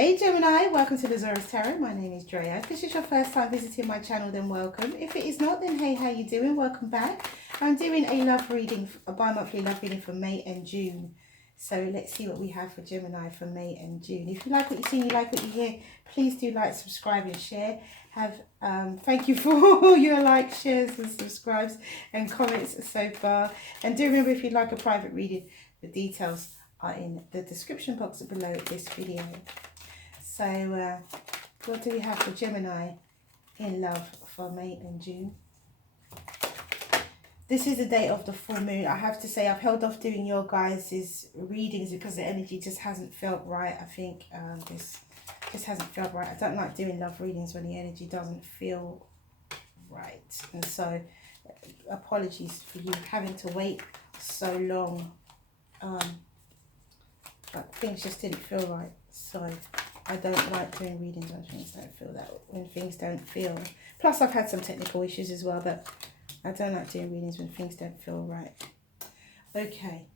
Hey Gemini, welcome to the Zarious Tarot. My name is Drea. If this is your first time visiting my channel, then welcome. If it is not, then hey, how you doing? Welcome back. I'm doing a love reading, a bi-monthly love reading for May and June. So let's see what we have for Gemini for May and June. If you like what you see, you like what you hear, please do like, subscribe and share. Thank you for all your likes, shares and subscribes and comments so far. And do remember, if you'd like a private reading, the details are in the description box below this video. So what do we have for Gemini in love for May and June? This is the day of the full moon. I have to say I've held off doing your guys' readings because the energy just hasn't felt right. I think this just hasn't felt right. I don't like doing love readings when the energy doesn't feel right. And so apologies for you having to wait so long. But things just didn't feel right. So I don't like doing readings when things don't feel that, when things don't feel. Plus I've had some technical issues as well, but I don't like doing readings when things don't feel right. Okay.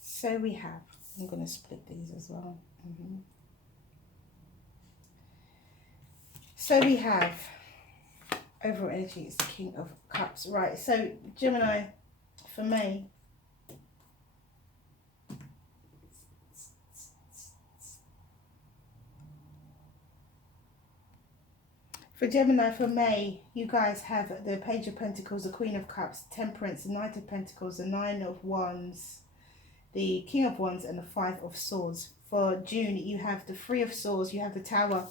So we have, I'm going to split these as well. So we have, overall energy is the King of Cups. Right, so Gemini for May. For Gemini for May, you guys have the Page of Pentacles, the Queen of Cups, Temperance, the Knight of Pentacles, the Nine of Wands, the King of Wands, and the Five of Swords. For June, you have the Three of Swords, you have the Tower,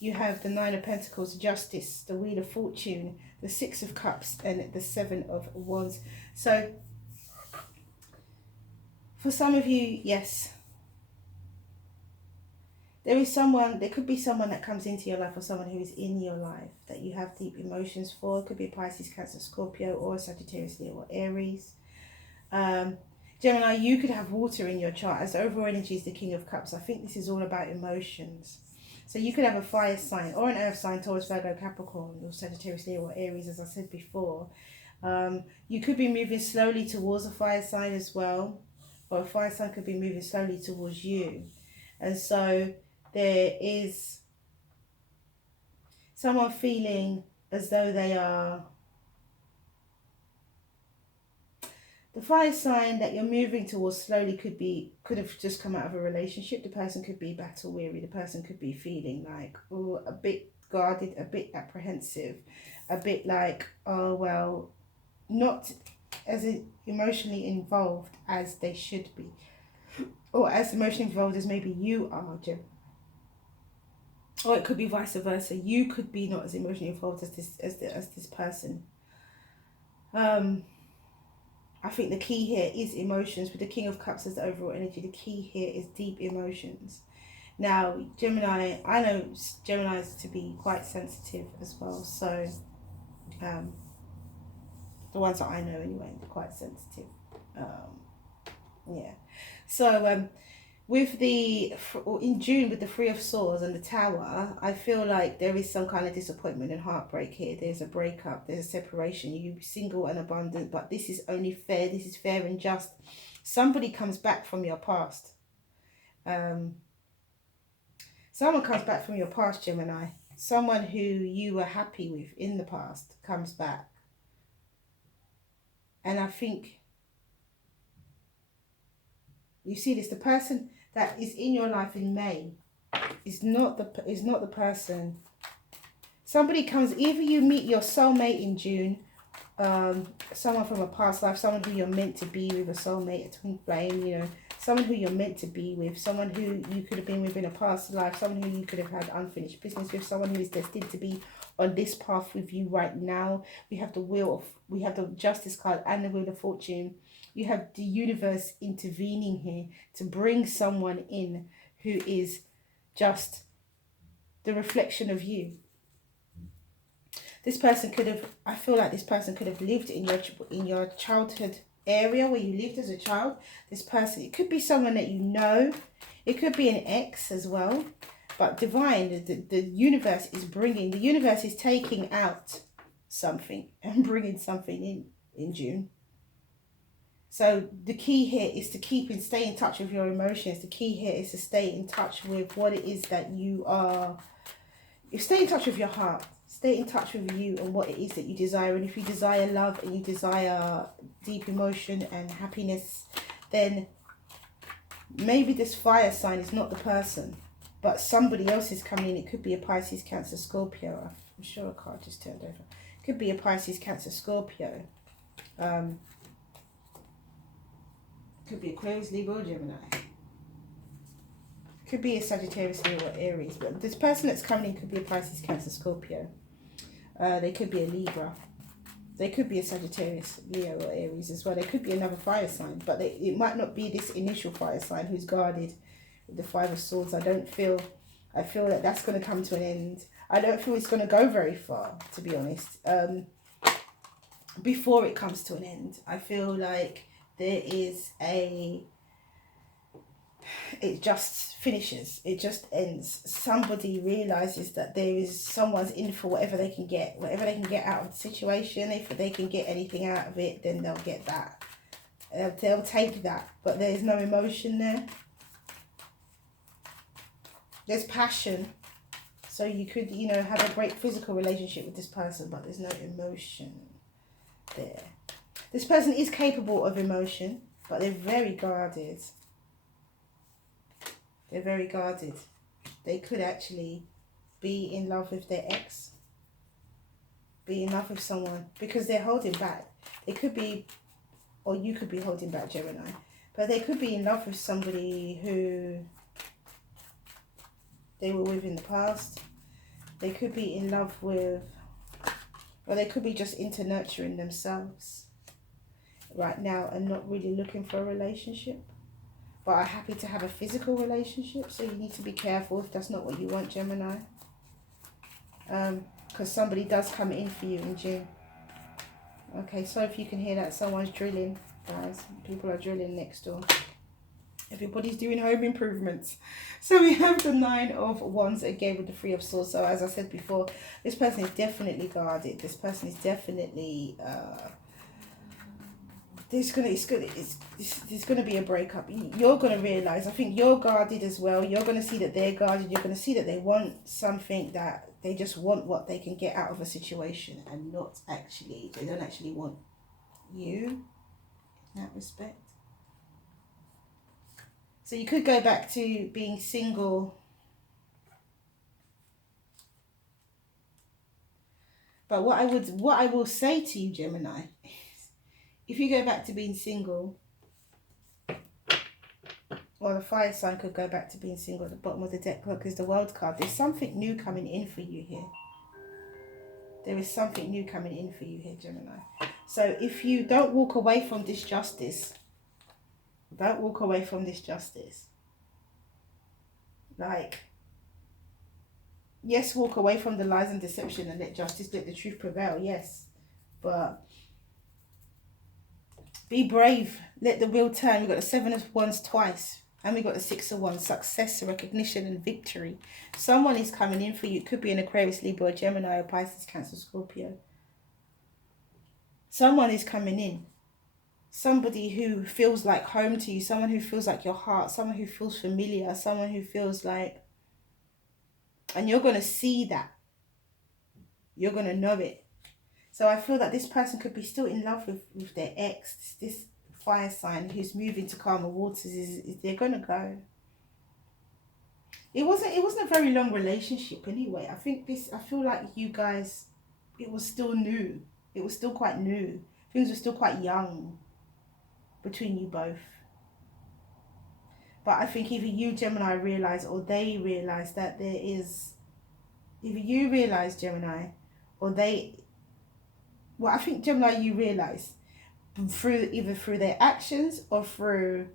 you have the Nine of Pentacles, Justice, the Wheel of Fortune, the Six of Cups, and the Seven of Wands. So, for some of you, yes, there is someone, there could be someone that comes into your life or someone who is in your life that you have deep emotions for. It could be Pisces, Cancer, Scorpio, or Sagittarius, Leo, or Aries. Gemini, you could have water in your chart. As the overall energy is the King of Cups, I think this is all about emotions. So you could have a fire sign or an earth sign, Taurus, Virgo, Capricorn, or Sagittarius, Leo, or Aries, as I said before. You could be moving slowly towards a fire sign as well, or a fire sign could be moving slowly towards you. And so there is someone feeling as though they are, the fire sign that you're moving towards slowly could have just come out of a relationship. The person could be battle weary. The person could be feeling like, oh, a bit guarded, a bit apprehensive, a bit like, oh, well, not as emotionally involved as they should be, or as emotionally involved as maybe you are, Jim. Or it could be vice versa. You could be not as emotionally involved as this person. I think the key here is emotions. With the King of Cups as the overall energy, the key here is deep emotions. Now, Gemini, I know Geminis to be quite sensitive as well. So, the ones that I know anyway, they're quite sensitive. Yeah. So, in June with the Three of Swords and the Tower, I feel like there is some kind of disappointment and heartbreak here. There's a breakup, there's a separation. You're single and abundant, but this is only fair. This is fair and just. Somebody comes back from your past. Someone comes back from your past, Gemini. Someone who you were happy with in the past comes back. And I think you see this, the person that is in your life in May is not the person. Somebody comes, either you meet your soulmate in June, someone from a past life, someone who you're meant to be with, a soulmate, a twin flame, you know, someone who you're meant to be with, someone who you could have been with in a past life, someone who you could have had unfinished business with, someone who is destined to be on this path with you right now. We have the Justice card and the Wheel of Fortune. You have the universe intervening here to bring someone in who is just the reflection of you. This person could have, I feel like this person could have lived in your childhood area where you lived as a child. This person, it could be someone that you know. It could be an ex as well. But divine, the universe is taking out something and bringing something in June. So the key here is to stay in touch with your emotions. The key here is to stay in touch with what it is that you are. You stay in touch with your heart. Stay in touch with you and what it is that you desire. And if you desire love and you desire deep emotion and happiness, then maybe this fire sign is not the person, but somebody else is coming in. It could be a Pisces, Cancer, Scorpio. I'm sure a card just turned over. It could be a Pisces, Cancer, Scorpio. Could be Aquarius, Libra, or Gemini. Could be a Sagittarius, Leo, or Aries. But this person that's coming in could be a Pisces, Cancer, Scorpio. They could be a Libra. They could be a Sagittarius, Leo, or Aries as well. They could be another fire sign, but it might not be this initial fire sign who's guarded with the Five of Swords. I feel that that's going to come to an end. I don't feel it's going to go very far, to be honest. Before it comes to an end, I feel like there is it just finishes. It just ends. Somebody realizes that someone's in for whatever they can get out of the situation. If they can get anything out of it, then they'll get that. They'll take that, but there's no emotion there. There's passion. So you could, have a great physical relationship with this person, but there's no emotion there. This person is capable of emotion, but they're very guarded. They're very guarded. They could actually be in love with their ex. Be in love with someone because they're holding back. They could be, or you could be holding back, Gemini. But they could be in love with somebody who they were with in the past. They could be in love with, or they could be just into nurturing themselves right now and not really looking for a relationship, but are happy to have a physical relationship. So you need to be careful if that's not what you want, Gemini. Because somebody does come in for you in June. Okay, so if you can hear that, someone's drilling, guys. People are drilling next door. Everybody's doing home improvements. So we have the Nine of Wands again with the Three of Swords. So as I said before, this person is definitely guarded. This person is definitely there's gonna be a breakup. You're gonna realize, I think you're guarded as well. You're gonna see that they're guarded. You're gonna see that they want something, that they just want what they can get out of a situation, and they don't actually want you in that respect. So you could go back to being single, but what I will say to you, Gemini, if you go back to being single, or the fire sign could go back to being single at the bottom of the deck, look, is the World card. There's something new coming in for you here. There is something new coming in for you here, Gemini. So if you don't walk away from this justice, like, yes, walk away from the lies and deception and let the truth prevail, yes. But be brave. Let the wheel turn. We've got the Seven of Wands twice. And we've got the Six of Wands. Success, recognition, and victory. Someone is coming in for you. It could be an Aquarius, Libra, or Gemini, or Pisces, Cancer, Scorpio. Someone is coming in. Somebody who feels like home to you. Someone who feels like your heart. Someone who feels familiar. Someone who feels like... And you're going to see that. You're going to know it. So I feel that this person could be still in love with their ex. This fire sign who's moving to calmer waters is they're going to go. It wasn't a very long relationship anyway. I feel like you guys, it was still new. It was still quite new. Things were still quite young between you both. But I think either you, Gemini, realise, or they realise that there is... Either you realise, Gemini, or they... Well, I think, Gemini, you realise either through their actions or through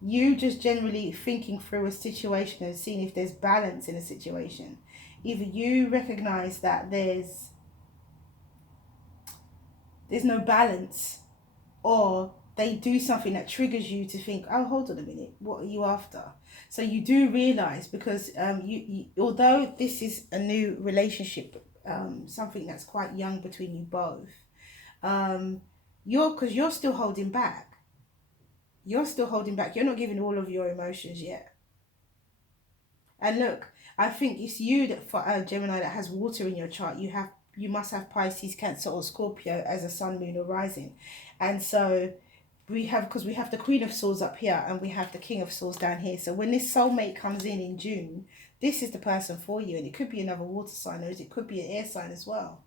you just generally thinking through a situation and seeing if there's balance in a situation. Either you recognise that there's no balance, or they do something that triggers you to think, oh, hold on a minute, what are you after? So you do realise, because you although this is a new relationship, something that's quite young between you both, you're still holding back. You're still holding back. You're not giving all of your emotions yet. And look, I think it's you that, for Gemini, that has water in your chart. You must have Pisces, Cancer, or Scorpio as a sun, moon, or rising. And so because we have the Queen of Swords up here and we have the King of Swords down here. So when this soulmate comes in June, this is the person for you. And it could be another water sign, or it could be an air sign as well.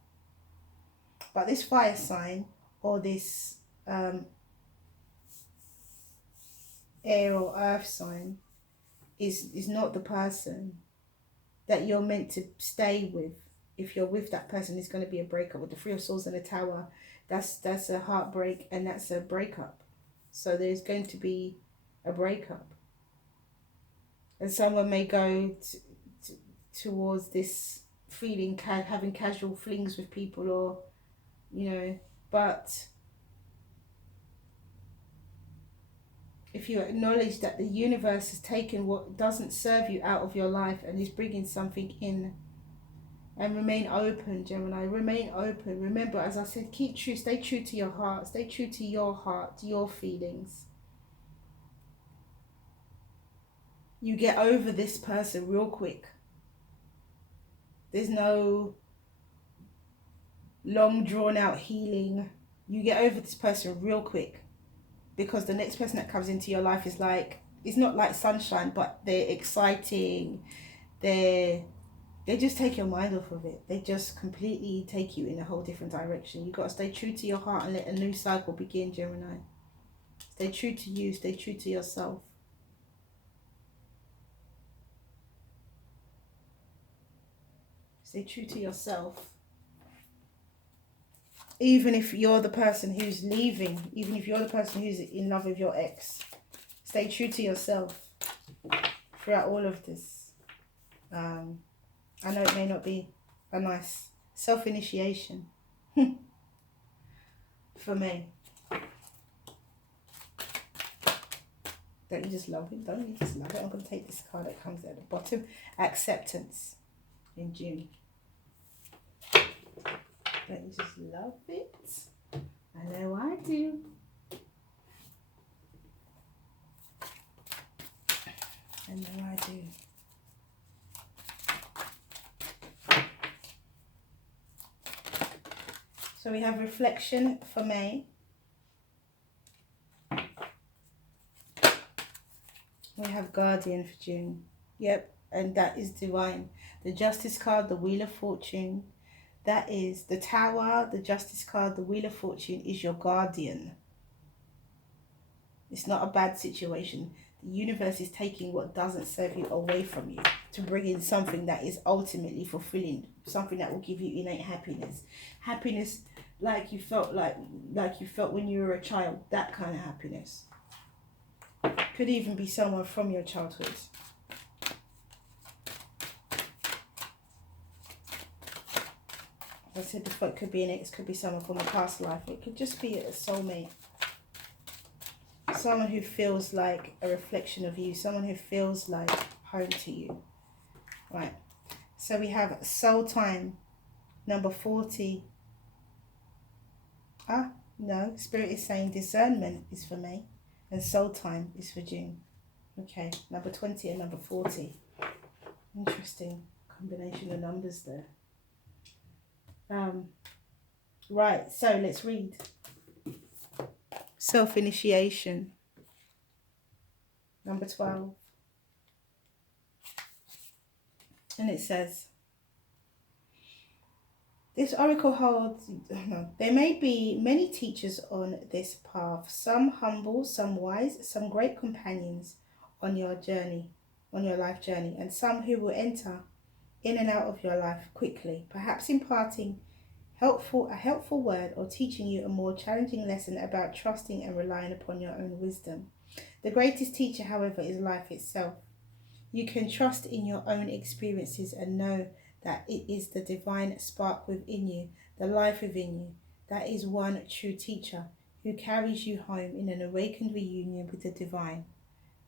But this fire sign, or this air or earth sign, is not the person that you're meant to stay with. If you're with that person, it's going to be a breakup. With the Three of Swords and the Tower, that's a heartbreak, and that's a breakup. So there's going to be a breakup, and someone may go towards this feeling, having casual flings with people, or but if you acknowledge that the universe has taken what doesn't serve you out of your life and is bringing something in, and remain open, Gemini, remain open. Remember, as I said, stay true to your heart, stay true to your heart, your feelings. You get over this person real quick. There's no long drawn out healing. You get over this person real quick, because the next person that comes into your life is not like sunshine, but they're exciting. They just take your mind off of it. They just completely take you in a whole different direction. You've got to stay true to your heart and let a new cycle begin, Gemini. Stay true to you. Stay true to yourself. Stay true to yourself. Even if you're the person who's leaving, even if you're the person who's in love with your ex, stay true to yourself throughout all of this. I know it may not be a nice self-initiation for me. Don't you just love it? Don't you just love it? I'm going to take this card that comes at the bottom. Acceptance in June. Don't you just love it? I know I do. I know I do. So we have reflection for May. We have guardian for June. Yep, and that is divine. The Justice card, the Wheel of Fortune. That is the Tower, the Justice card, the Wheel of Fortune is your guardian. It's not a bad situation. The universe is taking what doesn't serve you away from you to bring in something that is ultimately fulfilling, something that will give you innate happiness. Happiness like you felt when you were a child, that kind of happiness. Could even be someone from your childhood. As I said before, it could be an ex, could be someone from a past life. It could just be a soulmate. Someone who feels like a reflection of you. Someone who feels like home to you. Right. So we have soul time, number 40. No. Spirit is saying discernment is for May. And soul time is for June. Okay. Number 20 and number 40. Interesting combination of numbers there. Right, so let's read. Self-initiation. Number 12. And it says, this oracle holds, there may be many teachers on this path, some humble, some wise, some great companions on your journey, on your life journey, and some who will enter in and out of your life quickly, perhaps imparting a helpful word or teaching you a more challenging lesson about trusting and relying upon your own wisdom. The greatest teacher, however, is life itself. You can trust in your own experiences and know that it is the divine spark within you, the life within you, that is one true teacher who carries you home in an awakened reunion with the divine.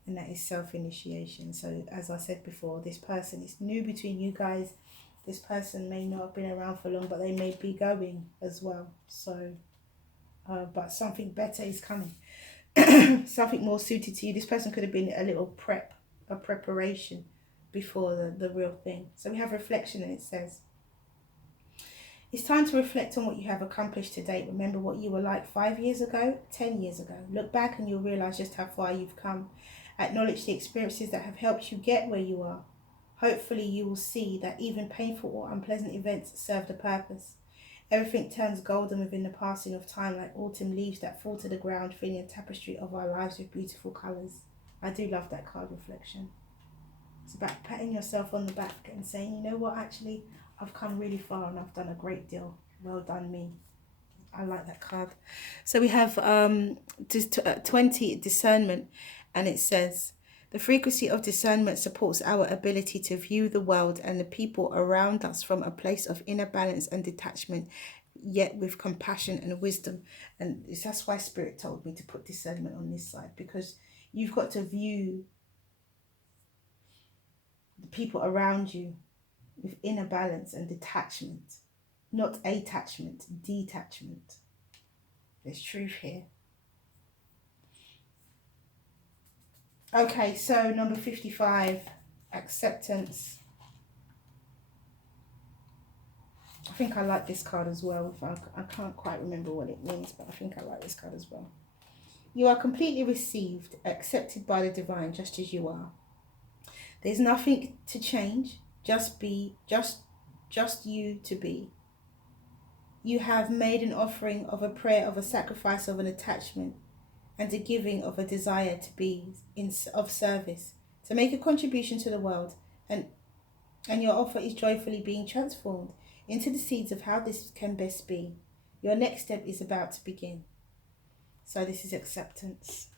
And that is self-initiation. So as I said before, this person is new between you guys. This person may not have been around for long, but they may be going as well. So, but something better is coming. something more suited to you. This person could have been a preparation before the real thing. So we have reflection, and it says, it's time to reflect on what you have accomplished to date. Remember what you were like 5 years ago, 10 years ago. Look back and you'll realize just how far you've come. Acknowledge the experiences that have helped you get where you are. Hopefully you will see that even painful or unpleasant events served a purpose. Everything turns golden within the passing of time, like autumn leaves that fall to the ground, filling a tapestry of our lives with beautiful colours. I do love that card, reflection. It's about patting yourself on the back and saying, you know what, actually, I've come really far and I've done a great deal. Well done, me. I like that card. So we have 20, discernment, and it says, the frequency of discernment supports our ability to view the world and the people around us from a place of inner balance and detachment, yet with compassion and wisdom. And that's why Spirit told me to put discernment on this side, because you've got to view the people around you with inner balance and detachment, not attachment, detachment. There's truth here. Okay, so number 55, acceptance. I think I like this card as well. I can't quite remember what it means, but I think I like this card as well. You are completely received, accepted by the divine just as you are. There's nothing to change, just be, just you to be. You have made an offering of a prayer, of a sacrifice, of an attachment, and a giving of a desire to be of service, to make a contribution to the world, and your offer is joyfully being transformed into the seeds of how this can best be. Your next step is about to begin. So this is acceptance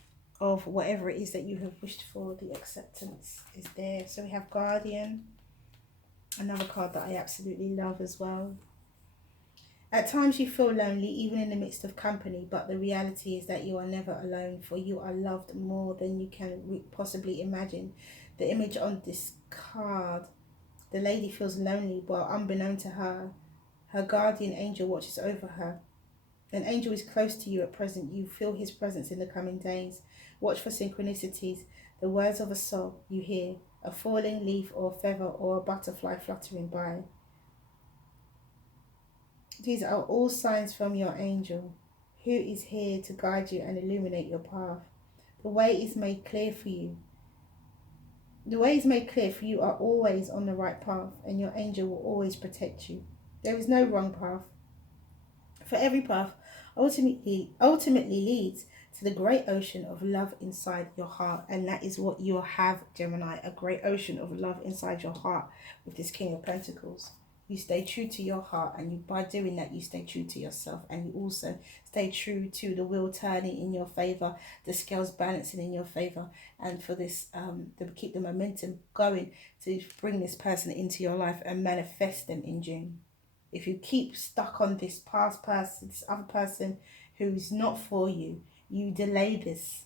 of whatever it is that you have wished for. The acceptance is there. So we have Guardian, another card that I absolutely love as well. At times you feel lonely, even in the midst of company, but the reality is that you are never alone, for you are loved more than you can possibly imagine. The image on this card, the lady feels lonely, while unbeknown to her, her guardian angel watches over her. An angel is close to you at present. You feel his presence in the coming days. Watch for synchronicities, the words of a soul you hear, a falling leaf or feather or a butterfly fluttering by. These are all signs from your angel, who is here to guide you and illuminate your path. The way is made clear for you. The way is made clear, for you are always on the right path, and your angel will always protect you. There is no wrong path. For every path ultimately leads to the great ocean of love inside your heart. And that is what you have, Gemini, a great ocean of love inside your heart with this King of Pentacles. You stay true to your heart, and by doing that, you stay true to yourself, and you also stay true to the wheel turning in your favor, the scales balancing in your favor, and for this to keep the momentum going, to bring this person into your life and manifest them in June. If you keep stuck on this past person, this other person who's not for you, you delay this.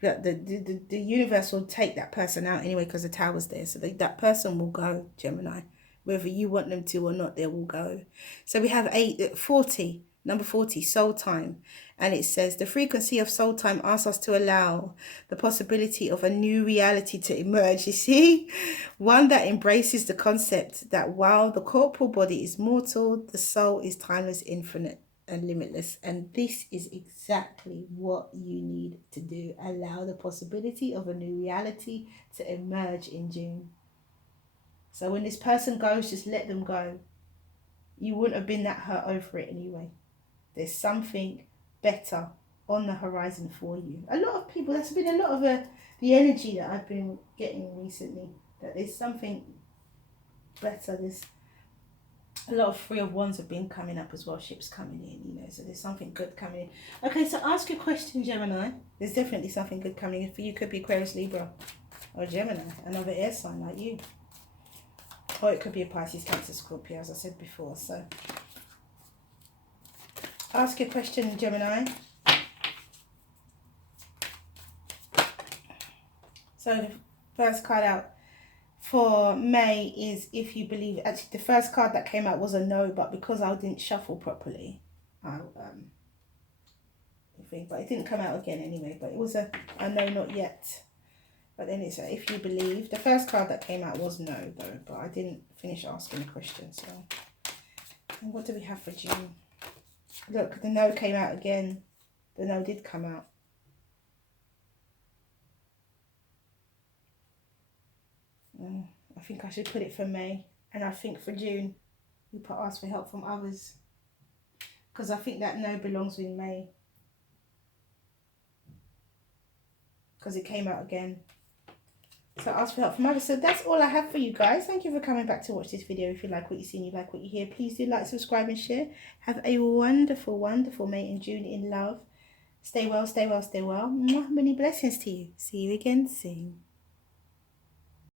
The universe will take that person out anyway, because the tower's there, so that person will go, Gemini. Whether you want them to or not, they will go. So we have number 40, soul time. And it says, the frequency of soul time asks us to allow the possibility of a new reality to emerge. You see? One that embraces the concept that while the corporal body is mortal, the soul is timeless, infinite, and limitless. And this is exactly what you need to do. Allow the possibility of a new reality to emerge in June. So when this person goes, just let them go. You wouldn't have been that hurt over it anyway. There's something better on the horizon for you. A lot of people, that's been a lot of the energy that I've been getting recently, that there's something better. There's a lot of Three of Wands have been coming up as well, ships coming in, so there's something good coming in. Okay, so ask your question, Gemini. There's definitely something good coming in for you. Could be Aquarius, Libra, or Gemini, another air sign like you. Or it could be a Pisces, Cancer, Scorpio, as I said before. So ask your question, Gemini. So the first card out for May is if you believe. Actually, the first card that came out was a no, but because I didn't shuffle properly, if something, but it didn't come out again anyway. But it was a no, not yet. But then it's a if you believe. The first card that came out was no, though, but I didn't finish asking the question. So, and what do we have for June? Look, the no came out again. The no did come out. I think I should put it for May, and I think for June, we put ask for help from others, because I think that no belongs in May, because it came out again. So ask for help from others. So that's all I have for you guys. Thank you for coming back to watch this video. If you like what you see and you like what you hear, please do like, subscribe and share. Have a wonderful, wonderful May and June in love. Stay well, stay well, stay well. Mwah, many blessings to you. See you again soon.